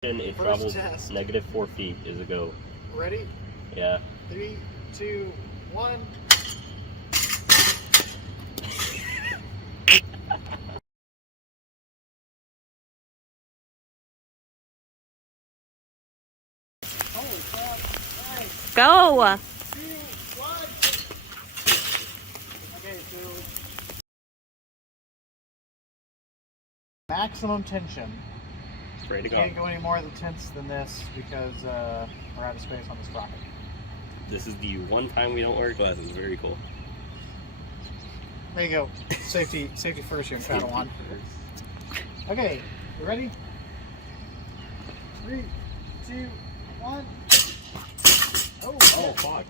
It travels -4 feet is a go. Ready? Yeah. 3, 2, 1. Holy crap. Nice. Go! 2, 1. Okay, so maximum tension. Ready to go. Can't go any more tense than this because we're out of space on this rocket. This is the one time we don't wear glasses. Very cool. There you go. Safety first here in Padawan. Okay, you ready? 3, 2, 1. Oh, Oh, fuck.